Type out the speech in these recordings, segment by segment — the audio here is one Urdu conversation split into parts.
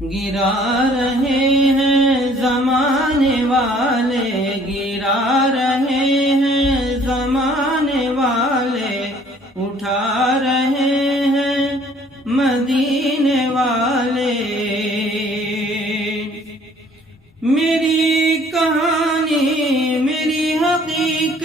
گرا رہے ہیں زمانے والے، گرا رہے ہیں زمانے والے، اٹھا رہے ہیں مدینے والے۔ میری کہانی میری حقیقت،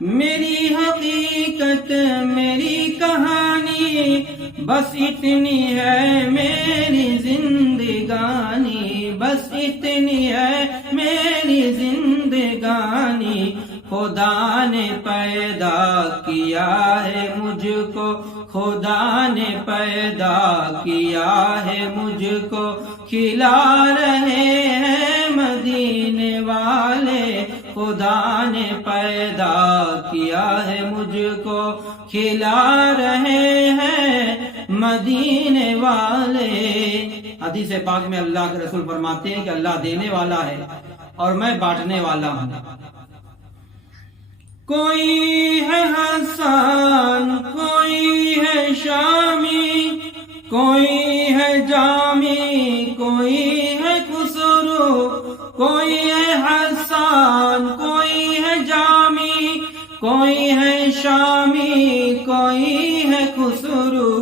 میری حقیقت میری کہانی، بس اتنی ہے میری زندگانی، بس اتنی ہے میری زندگانی۔ خدا نے پیدا کیا ہے مجھ کو، خدا نے پیدا کیا ہے مجھ کو، کھلا رہے ہیں مدینے والے۔ خدا نے پیدا کیا ہے مجھ کو، کھلا رہے ہیں مدینے والے۔ حدیث پاک میں اللہ کے رسول فرماتے ہیں کہ اللہ دینے والا ہے اور میں بانٹنے والا ہوں۔ کوئی ہے حسان، کوئی ہے شامی، کوئی ہے جامی، کوئی ہے خسرو، کوئی ہے حسان، کوئی ہے جامی، کوئی ہے شامی، کوئی ہے خسرو۔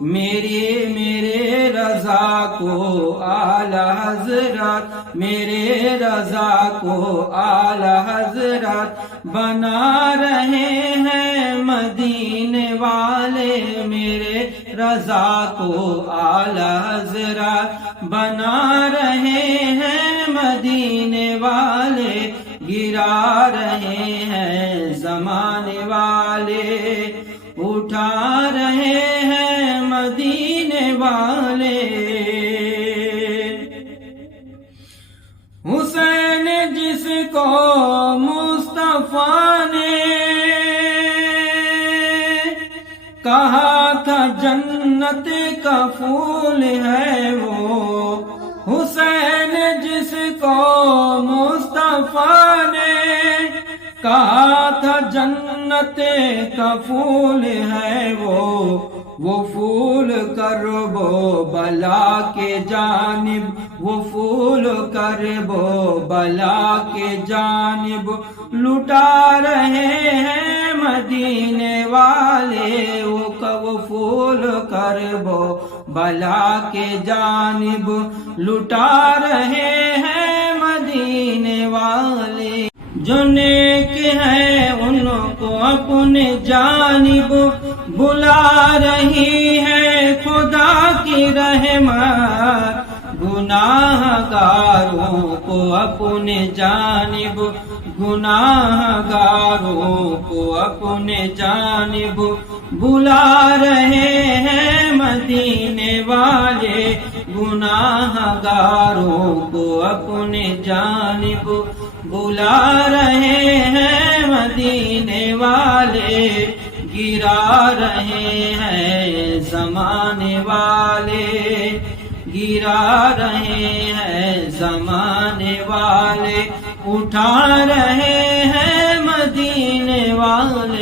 میرے رضا کو اعلی حضرت، میرے رضا کو اعلی حضرت بنا رہے ہیں مدینے والے۔ میرے رضا کو اعلی حضرت بنا رہے ہیں مدینے والے۔ گرا رہے ہیں زمانے والے، اٹھا رہے ہیں مدینے والے۔ حسین جس کو مصطفیٰ نے کہا تھا جنت کا پھول ہے وہ، حسین جس کو مصطفیٰ نے کہا تھا جنت کا پھول ہے وہ پھول کربو بلا کے جانب، وہ پھول کربو بلا کے جانب لٹا رہے ہیں مدینے والے۔ وہ پھول کربو بلا کے جانب لٹا رہے ہیں مدینے والے۔ جو نیک ہے ان کو اپنے جانب بلا رہی ہے خدا کی رحمت، گناہ گاروں کو اپنے جانب، گناہ گاروں کو اپنے جانب بلا رہے ہیں مدینے والے۔ گناہ گاروں کو اپنے جانب بلا رہے ہیں مدینے والے۔ گرا رہے ہیں زمانے والے، گرا رہے ہیں زمانے والے، اٹھا رہے ہیں مدینے والے۔